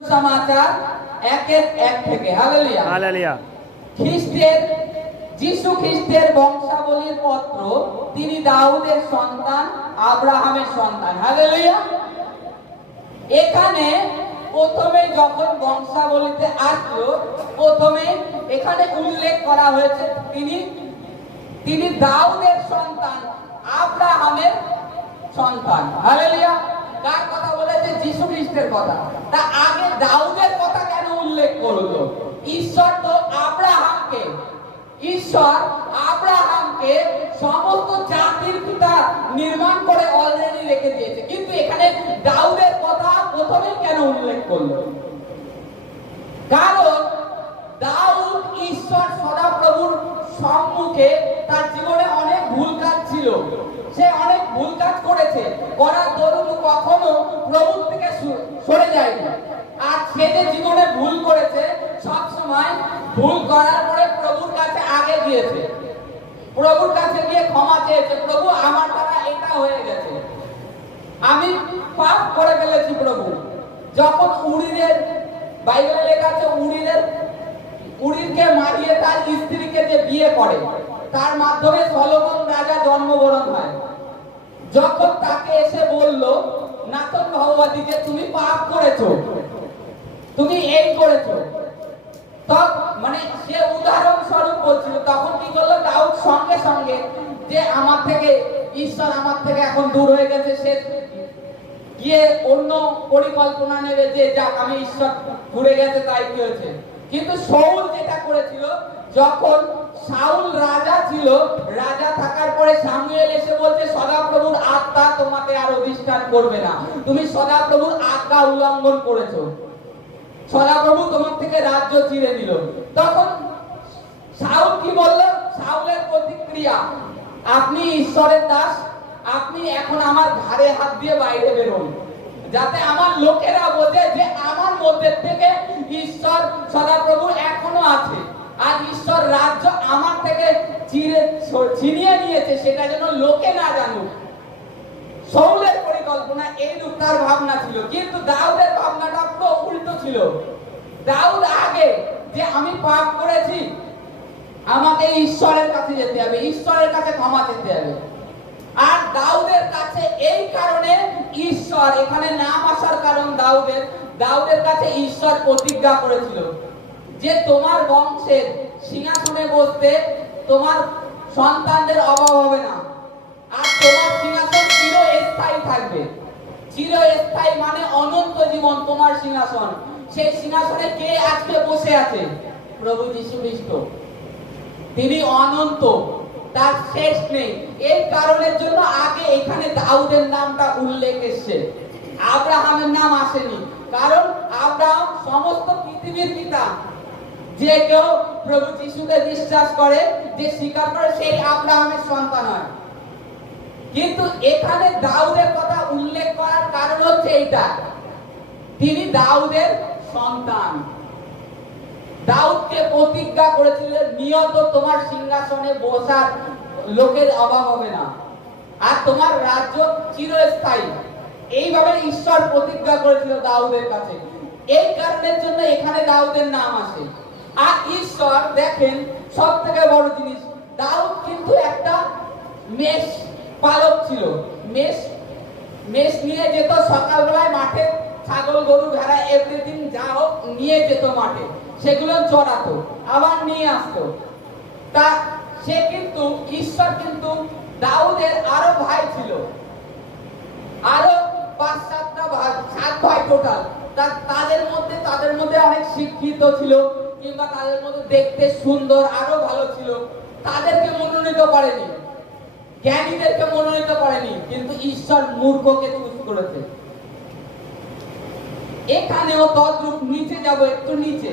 समाचार 1:1 থেকে hallelujah hallelujah. খ্রিস্টের যিশু খ্রিস্টের বংশাবলীর পত্র, তিনি দাউদের সন্তান, আব্রাহামের সন্তান। হালেলুয়া। এখানে প্রথমে যখন বংশাবলীতে আসলো, প্রথমে এখানে উল্লেখ করা হয়েছে তিনি দাউদের সন্তান, আব্রাহামের সন্তান। হালেলুয়া। কার কথা বলেছে? যিশু খ্রিস্টের কথা। তা আগে দাউদের কথা কেন উল্লেখ করলো? ঈশ্বর তো আব্রাহামকে সমস্ত জাতির পিতা নির্মাণ করে অলরেডি রেখে দিয়েছে, কিন্তু এখানে দাউদের কথা প্রথমেই কেন উল্লেখ করলো? কারণ দাউদ ঈশ্বর সদাপ্রভুর সম্মুখে তার জীবনে অনেক ভুল কাজ ছিল, সে অনেক ভুল কাজ করেছে, করার দরুন কখনো প্রভুর থেকে সরে যায়নি। আর সে যে জীবনে ভুল করেছে, সব সময় ভুল করার পরে প্রভুর কাছে আগে গিয়েছে, প্রভুর কাছে গিয়ে ক্ষমা চেয়েছে, প্রভু আমার দ্বারা এটা হয়ে গেছে, আমি পাপ করে ফেলেছি প্রভু। যখন উরিদের বাইবেলে লেখা আছে উরিরকে মারিয়ে তার স্ত্রীকে যে বিয়ে করে, তার মাধ্যমে সলোমন রাজা জন্মগ্রহণ হয়। যখন তাকে এসে বলল নাতন ভগবতী যে তুমি পাপ করেছো, তুমি এই করেছো, মানে সে উদাহরণ স্বরূপ বলছিল, তখন কি করলো দাউদ সঙ্গে সঙ্গে যে ঈশ্বর আমার থেকে এখন দূর হয়ে গেছে, সে গিয়ে অন্য পরিকল্পনা নেবে যে যাক আমি ঈশ্বর ঘুরে গেছে তাই কি হয়েছে। কিন্তু শাউল যেটা করেছিল, যখন শাউল রাজা ছিল, রাজা থাকার পরে সামুয়েল এসে বলছে সদাপ্রভুর আজ্ঞা তোমাকে আর অধিষ্ঠান করবে না, তুমি সদাপ্রভুর আজ্ঞা উল্লঙ্ঘন করেছো, সদাপ্রভু তোমার থেকে রাজ্য চিরে নিল। তখন শাউল কি বলল? শাউলের প্রতিক্রিয়া, আপনি ঈশ্বরের দাস, আপনি এখন আমার ঘাড়ে হাত দিয়ে বাইরে বেরোন, যাতে আমার লোকেরা বোঝে যে আমার মধ্যে থেকে ঈশ্বর সদাপ্রভু এখনো আছে, আর ঈশ্বর রাজ্য আমার থেকে ছিনিয়ে নিয়েছে, সেটা যেন লোকে না জানুক। শাউলের পরিকল্পনা এইরূপ, তার ভাবনা ছিল, কিন্তু দাউদের ভাবনাটা পুরো উল্টো ছিল। দাউদ আগে যে আমি পাপ করেছি, আমাকে ঈশ্বরের কাছে যেতে হবে, ঈশ্বরের কাছে ক্ষমা চেতে হবে। আর দাউদের কাছে এই কারণে ঈশ্বর, এখানে নাম আসার কারণ দাউদের কাছে ঈশ্বর প্রতিজ্ঞা করেছিল যে তোমার বংশের সিংহাসনে বসতে তোমার সন্তানদের অভাব হবে না, আর তোমার সিংহাসন চিরস্থায়ী থাকবে। চিরস্থায়ী মানে অনন্ত জীবন তোমার সিংহাসন। সেই সিংহাসনে কে আজকে বসে আছে? প্রভু যীশু খ্রিস্ট। তিনি অনন্ত, তার শেষ নেই। এই কারণের জন্য আগে এখানে দাউদের নামটা উল্লেখ এসেছে, আব্রাহামের নাম আসেনি। কারণ আব্রাহাম সমস্ত পৃথিবীর পিতা, যে কেউ প্রভু যীশুকে বিশ্বাস করে, যে স্বীকার করে, সেই আব্রাহামের সন্তান হয়। কিন্তু এখানে দাউদের কথা উল্লেখ করার কারণ হচ্ছে এইটা, তিনি দাউদের সন্তান। দাউদকে প্রতিজ্ঞা করেছিলেন নিয়ত তোমার সিংহাসনে বসার লোকের অভাব হবে না, আর তোমার রাজ্য চিরস্থায়ী। এইভাবে ঈশ্বর প্রতিজ্ঞা করেছিল দাউদের কাছে। এই কারণের জন্য এখানে দাউদের নাম আসে। আর ঈশ্বর দেখেন সব থেকে বড় জিনিস, দাউদ কিন্তু একটা মেষ পালক ছিল। মেষ নিয়ে যেত সকালবেলায় মাঠে, ছাগল গরু ভেড়া এভরিথিং যা হোক নিয়ে যেত মাঠে, সেগুলো চড়াতো, আবার নিয়ে আসতো। তা সে কিন্তু ঈশ্বর কিন্তু দাউদের আরো ভাই ছিল, আরো 5-7টা ভাই, 7 ভাই টোটাল। তাদের মধ্যে অনেক শিক্ষিত ছিল, কিংবা তাদের মধ্যে দেখতে সুন্দর আরো ভালো ছিল। তাদেরকে মনোনীত করেনি, জ্ঞানীদেরকে মনোনীত করেনি, কিন্তু ঈশ্বর মূর্খকে চুজ করেছে। এখানেও তদ্রূপ। নিচে যাব, একটু নিচে।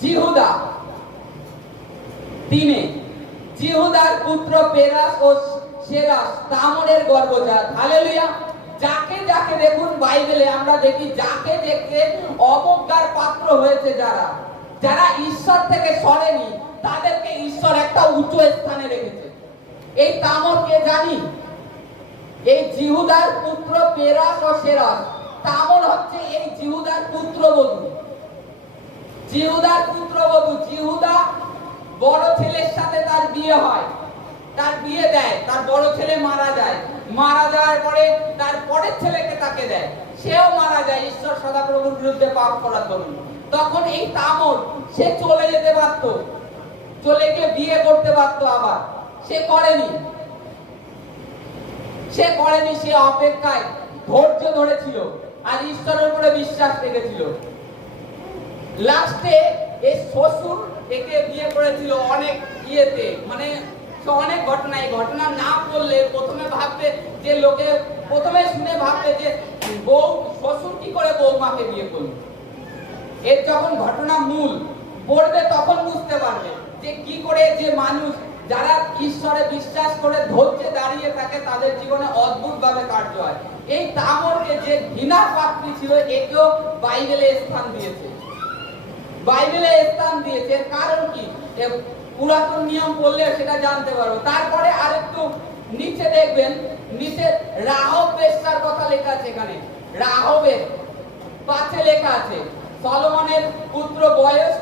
জিহুদা, জিহুদার পুত্র পেরাস ও সেরাস তামরের গর্ভজাত। হালেলুয়া। যাকে যাকে দেখুন বাইবেলে আমরা দেখি, যাকে দেখে অবজ্ঞার পাত্র হয়েছে, যারা ঈশ্বর থেকে সরেনি, তাদেরকে ঈশ্বর একটা উঁচু স্থানে রেখেছে। এই তামরকে জানি, এই জিহুদার পুত্র পেরাস ও সেরাস, তামর হচ্ছে এই জিহুদার পুত্রবধূ। জিহুদা বড় ছেলের সাথে তার বিয়ে হয়, তার বিয়ে দেয়, তার বড় ছেলে মারা যায়, মারা যাওয়ার পরে তার পরের ছেলেকে তাকে দেয়, সেও মারা যায় ঈশ্বর সদাপ্রভুর বিরুদ্ধে পাপ করার জন্য। তখন এই তামর সে চলে যেতে পারত, চলে গিয়ে বিয়ে করতে পারত, আবার সে করেনি। সে অপেক্ষায় ধৈর্য ধরেছিল আর ঈশ্বরের উপরে বিশ্বাস রেখেছিল। লাস্টে এই শ্বশুর একে বিয়ে করেছিল অনেক ইয়েতে, মানে অনেক ঘটনা। এই ঘটনা না বললে প্রথমে ভাববে যে লোকে প্রথমে শুনে ভাববে যে বউ শ্বশুর কি করে বৌমাকে বিয়ে করলো। এর যখন ঘটনা মূল পড়বে তখন বুঝতে পারবে যে কি করে যে মানুষ যারা ঈশ্বরে বিশ্বাস করে ধৈর্যে দাঁড়িয়ে থাকে তাদের জীবনে অদ্ভুত ভাবে কার্য হয়। এই তামরকে যে ঘৃণা পাত্রী ছিল একেও বাইবেলে স্থান দিয়েছে। কারণ কি পুরাতন নিয়ম পড়লে সেটা জানতে পারবো। তারপরে আরেকটু নিচে দেখবেন, নিচে রাহব বেশ্যার কথা লেখা আছে। এখানে রাহবের পাশে লেখা আছে সলোমনের পুত্র বয়স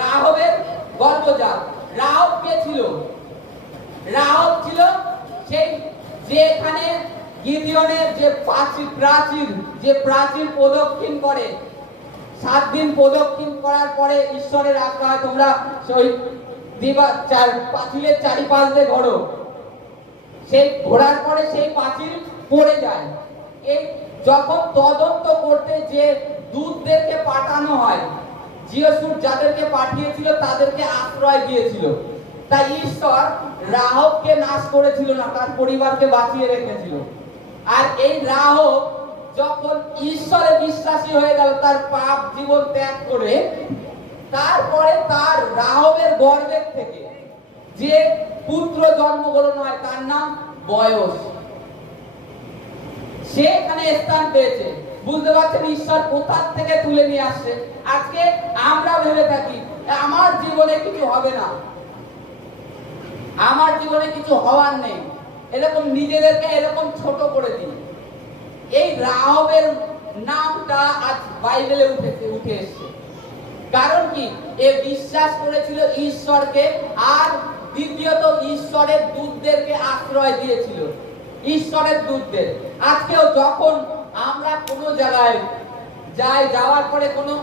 রাহবের গর্ভজাত। রাহব কে ছিল? রাহব ছিল সেই যেখানে গিদিওনের যে প্রাচীর প্রদক্ষিণ করে, 7 দিন প্রদক্ষিণ করার পরে ঈশ্বরের আজ্ঞা হয় তোমরা সেই পাঁচিলের চারিপাশ দিয়ে ঘোরো। সেই ঘোরার পরে সেই পাঁচিল পড়ে যায়। এই যখন তদন্ত করতে যে দূতদেরকে পাঠানো হয়, জিয়সুর যাদেরকে পাঠিয়েছিল তাদেরকে আশ্রয় দিয়েছিল। তাই ঈশ্বর রাহবকে নাশ করেছিল না, তার পরিবারকে বাঁচিয়ে রেখেছিল। আর এই রাহব যখন ঈশ্বরে বিশ্বাসী হয়ে গেল, তার পাপ জীবন ত্যাগ করে, তারপরে তার রাহবের গর্ভের থেকে যে পুত্র জন্মগ্রহণ হয় তার নাম বয়স। সে এখানে স্থান পেয়েছে। বুঝতে পারছেন ঈশ্বর কোথা থেকে তুলে নিয়ে আসছে। আজকে আমরা ভেবে থাকি আমার জীবনে কিছু হবে না, আমার জীবনে কিছু হওয়ার নেই, এরকম নিজেদেরকে এরকম ছোট করে দিই। এই রাহবের নামটা আজ বাইবেলে উঠে এসেছে। কারণ কি? এ বিশ্বাস করেছিল ঈশ্বরকে, আর দ্বিতীয়ত ঈশ্বরের দূতদেরকে আশ্রয় দিয়েছিল, ঈশ্বরের দূতদের। আজকেও যখন আমরা কোনো জায়গায় যাই, যাওয়ার পরে কোনো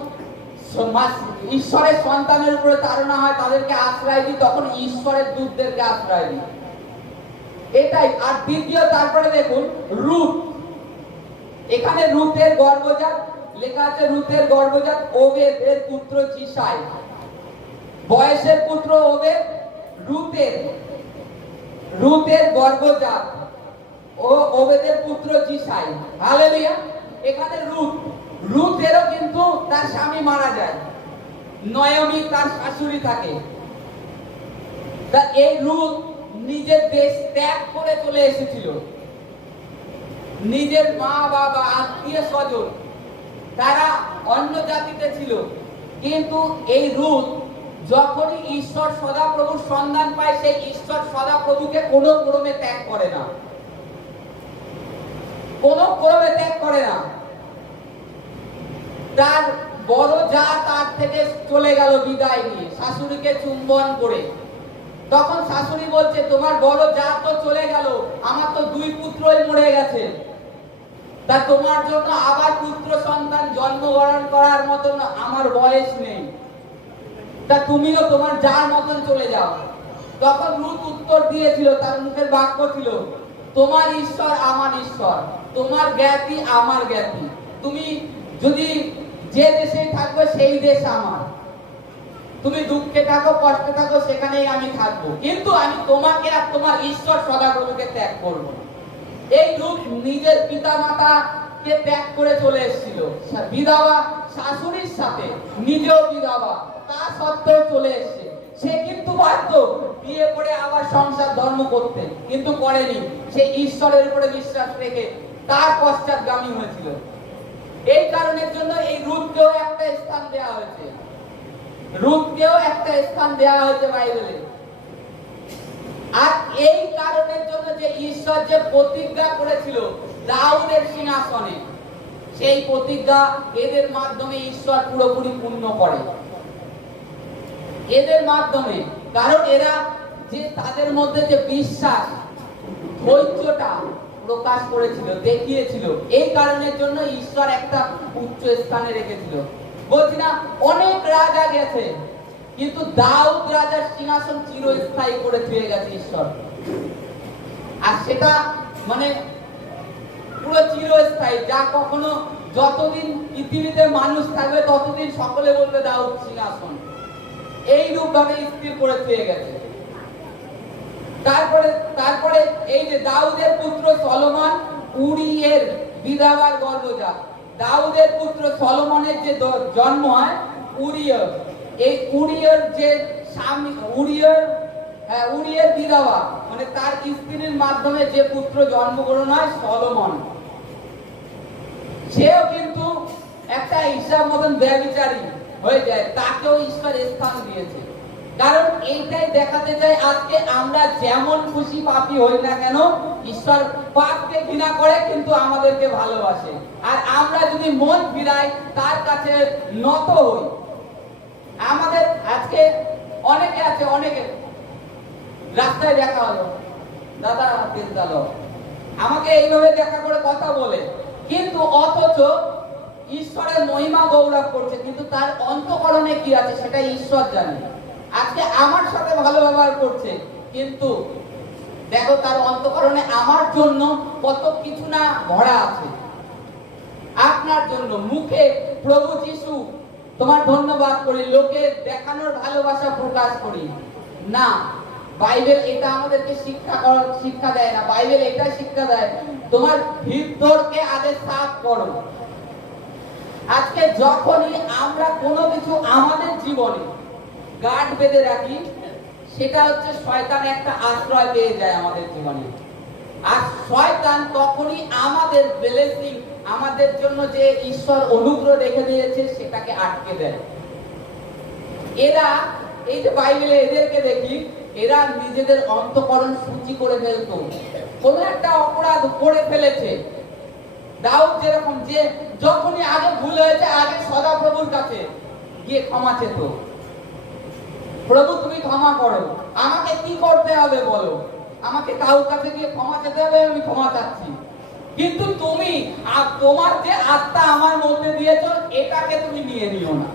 ঈশ্বরের সন্তানের উপরে তাড়না হয়, তাদেরকে আশ্রয় দিই, তখন ঈশ্বরের দূতদেরকে আশ্রয় দিই, এটাই। আর দ্বিতীয়, তারপরে দেখুন রূত। এখানে রূতের গর্ভজাত লেখা আছে, রূতের গর্ভজাত ওবেদের পুত্র যিশাই। বয়সের পুত্র ওবেদ, রূতের গর্ভজাত ও ওবেদের পুত্র যিশাই। হালেলুয়া। এখানে রূতেরও কিন্তু তার স্বামী মারা যায়, নয়মি তার শাশুড়ি থাকে। তা এই রূত নিজের দেশ ত্যাগ করে চলে এসেছিল। নিজের মা বাবা আত্মীয় স্বজন তারা অন্য জাতিতে ছিল, কিন্তু এই রূত যখনই ঈশ্বর সদাপ্রভুর সন্ধান পায়, সেই ঈশ্বর সদাপ্রভুকে কোনো ক্রমে ত্যাগ করে না, কোনো ক্রমে ত্যাগ করে না। তার বড় যা তার থেকে চলে গেল বিদায় নিয়ে, শাশুড়িকে চুম্বন করে। তখন শাশুড়ি বলছে, তোমার বড় যা তো চলে গেল, আমার তো 2 পুত্রই মরে গেছে, তা তোমার জন্য আবার পুত্র সন্তান জন্মগ্রহণ করার মতন আমার বয়স নেই, তা তুমিও তোমার যার মতন চলে যাও। তখন রূত উত্তর দিয়েছিল, তার মুখের বাক্য ছিল, তোমার ঈশ্বর আমার ঈশ্বর, তোমার জ্ঞাতি আমার জ্ঞাতি। তুমি যদি যে দেশে থাকবে সেই দেশ আমার, তুমি দুঃখে থাকো কষ্টে থাকো সেখানেই আমি থাকবো, কিন্তু আমি তোমাকে আর তোমার ঈশ্বর সদাপ্রভুকে ত্যাগ করবো না। এই রূপ নিজের পিতা মাতাকে ত্যাগ করে চলে এসেছিল, বিধবা শাশুড়ির সাথে, নিজেও বিধবা, তা সত্ত্বেও চলে এসেছে। সে কিন্তু বাধ্য বিয়ে করে আবার সংসার ধর্ম করতে, কিন্তু করেনি। সে ঈশ্বরের উপরে বিশ্বাস রেখে তার পশ্চাৎগামী হয়েছিল। এই কারণের জন্য এই রূপকেও একটা স্থান দেওয়া হয়েছে, বাইবেলে। আর এই কারণের জন্য যে ঈশ্বর যে প্রতিজ্ঞা করেছিল দাউদের সিংহাসনে, সেই প্রতিজ্ঞা এদের মাধ্যমে ঈশ্বর পুরোপুরি পূর্ণ করে, এদের মাধ্যমে। কারণ এরা যে তাদের মধ্যে যে বিশ্বাস, ধৈর্যটা প্রকাশ করেছিল, দেখিয়েছিল, এই কারণের জন্য ঈশ্বর একটা উচ্চ স্থানে রেখেছিল। বলছি না, অনেক রাজা গেছে, কিন্তু দাউদ রাজার সিংহাসন চিরস্থায়ী করে দিয়ে গেছে ঈশ্বর। আর সেটা মানে পুরো চিরস্থায়ী, যা কখনো যতদিন পৃথিবীতে মানুষ থাকবে ততদিন সকলে বলবে দাউদ সিংহাসন। এই রূপ ভাবে স্থির করে দিয়ে গেছে। তারপরে এই যে দাউদের পুত্র সলোমন, উরিয়ের বিধবার গর্ভজাত। দাউদের পুত্র সলোমনের যে জন্ম হয় উরিয়, এই উরিয়ের যে স্বামী উরিয়ের বিধবা, মানে তার স্ত্রীর মাধ্যমে যে পুত্র জন্মগ্রহণ হয় সলোমন, সেও কিন্তু একটা হিসাব মতন ব্যভিচারী হয়ে যায়, তাকেও ঈশ্বর স্থান দিয়েছে। কারণ এইটাই দেখাতে চাই, আজকে আমরা যেমন খুশি পাপী হই না কেন, ঈশ্বর পাপকে ঘৃণা করে কিন্তু আমাদেরকে ভালোবাসে। আর আমরা যদি মন ফিরাই, তার কাছে নত হই। আমাদের আজকে অনেকে আছে, অনেকে রাস্তায় দেখা হলো, দাদা তেল দাও, আমাকে এইভাবে দেখা করে কথা বলে, কিন্তু অথচ ঈশ্বরের মহিমা গৌরব করছে, কিন্তু তার অন্তঃকরণে কি আছে সেটা ঈশ্বর জানে। আজকে আমার সাথে ভালো ব্যবহার করছে, কিন্তু দেখো তার অন্তঃকরণে আমার জন্য কত কিছু না ভরা আছে। আপনার জন্য মুখে প্রভু যিশু তোমার ধন্যবাদ করি, লোকে দেখানোর ভালোবাসা প্রকাশ করি না। বাইবেল এটা আমাদেরকে শিক্ষা দেয় না। বাইবেল এটা শিক্ষা দেয়, তোমার ভিতরকে আগে সাফ করো। আজকে যখনই আমরা কোনো কিছু আমাদের জীবনে গাঁট বেঁধে রাখি, সেটা হচ্ছে শয়তান একটা আশ্রয় পেয়ে যায় আমাদের জীবনে। আর শয়তান তখনই আমাদের ব্লেসিং, আমাদের জন্য যে ঈশ্বর অনুগ্রহ রেখে দিয়েছে সেটাকে আটকে দেয়। এরা এই যে বাইবেলে এদেরকে দেখি, এরা নিজেদের অন্তঃকরণ সূচি করে ফেলতো। কোন একটা অপরাধ করে ফেলেছে, দাউদ যেরকম, যে যখনই আগে ভুল হয়েছে আগে সদাপ্রভুর কাছে গিয়ে ক্ষমা চেত, প্রভু তুমি ক্ষমা করো, আমাকে কি করতে হবে বলো, আমাকে কারোর কাছে গিয়ে ক্ষমা চেতে হবে, আমি ক্ষমা চাচ্ছি। কিন্তু তুমি আর তোমার যে আত্মা আমার মধ্যে দিয়েছো এটাকে তুমি নিয়ে নিও না।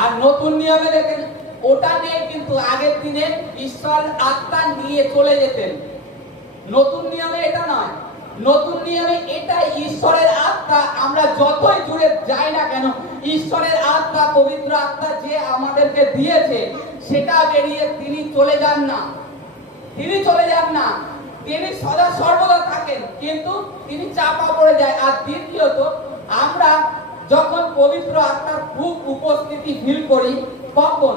আর নতুন নিয়মে দেখেন ওটা নেই, কিন্তু আগের দিনে ঈশ্বর আত্মা নিয়ে চলে যেতেন। নতুন নিয়মে এটা নয়, নতুন নিয়মে এটা ঈশ্বরের আত্মা, আমরা যতই দূরে যাই না কেন ঈশ্বরের আত্মা, পবিত্র আত্মা যে আমাদেরকে দিয়েছে সেটা বেরিয়ে তিনি চলে যান না। তিনি চলে যান না, তিনি সদা সর্বদা থাকেন, কিন্তু তিনি চাপা পড়ে যায়। আর দ্বিতীয়ত, আমরা যখন পবিত্র আত্মার খুব উপস্থিতি ফিল করি, কখন?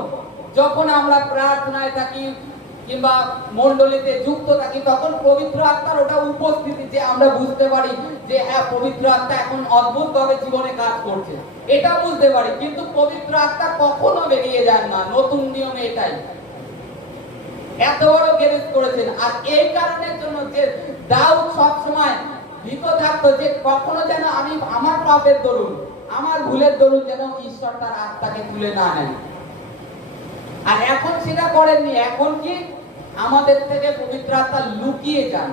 যখন আমরা প্রার্থনায় থাকি কিংবা মণ্ডলীতে যুক্ত থাকি, তখন পবিত্র আত্মার ওটা উপস্থিতি যে আমরা বুঝতে পারি যে হ্যাঁ, পবিত্র আত্মা এখন অদ্ভুতভাবে জীবনে কাজ করছে, এটা বুঝতে পারি। কিন্তু পবিত্র আত্মা কখনো বেরিয়ে যান না, নতুন নিয়মে এটাই। এত বড় গ্যারেজ করেছেন। আর এই কারণের জন্য যে দাউদ সব সময় ভীত থাকতো যে কখনো যেন আমি আমার পাপের দরুন, আমার ভুলের দরুন যেন ঈশ্বর তার আত্মাকে তুলে না নেন। আর এখন সেটা করেননি, এখন কি আমাদের থেকে পবিত্র আত্মা লুকিয়ে যান।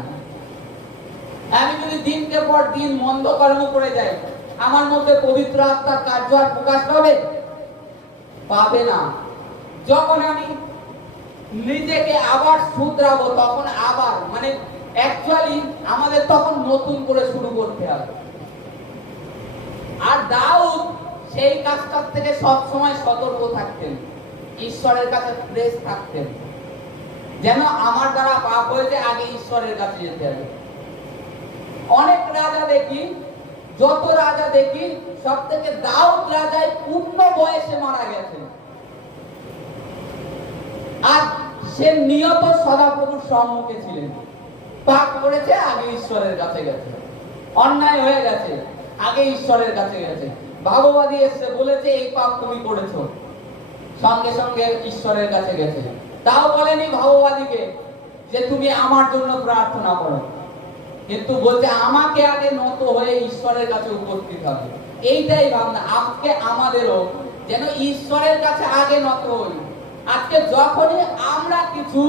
আমি যদি দিনকে পর দিন মন্দ কর্ম করে যাই, আমার মধ্যে পবিত্র আত্মার কার্য আর প্রকাশ পাবে না। যখন আমি নিজেকে আবার শুধরাবো, তখন আবার মানে অ্যাকচুয়ালি আমাদের তখন নতুন করে শুরু করতে হবে। আর দাউদ সেই কাজটার থেকে সব সময় সতর্ক থাকতেন, ঈশ্বরের কাছে প্রেস থাকতেন, যেন আমার দ্বারা পাপ হয়েছে, আগে ঈশ্বরের কাছে যেতে হবে। অনেক রাজা দেখি, যত রাজা দেখি, সব থেকে দাউদ রাজাই পূর্ণ বয়সে মারা গেছে। আর সে নিয়ত সদাপ্রভুর সম্মুখে ছিলেন। পাপ করেছে, আগে ঈশ্বরের কাছে গেছে, অন্যায় হয়ে গেছে, আগে ঈশ্বরের কাছে গেছে। ভাববাদী এসে বলেছে এই পাপ তুমি করেছো, সঙ্গে সঙ্গে ঈশ্বরের কাছে গেছে। তাও বলেনি ভাববাদীকে যে তুমি আমার জন্য প্রার্থনা করো, কিন্তু বলছে আমাকে আগে নত হয়ে ঈশ্বরের কাছে উপস্থিত হবে। এইটাই ভাবনা আজকে আমাদেরও, যেন ঈশ্বরের কাছে আগে নত হই। আজকে যখনই আমরা কিছু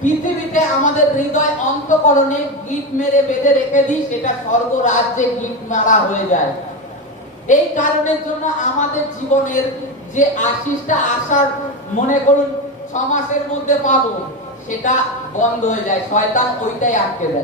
পৃথিবীতে আমাদের হৃদয় অন্তঃকরণে গিট মেরে বেঁধে রেখে দিই, সেটা স্বর্গ রাজ্যে গিট মারা হয়ে যায়। এই কারণের জন্য আমাদের জীবনের যে আশিসটা আসার মনে করুন 6 মাসের মধ্যে পাবো, সেটা বন্ধ হয়ে যায়, শয়তান ওইটাই আটকে দেয়।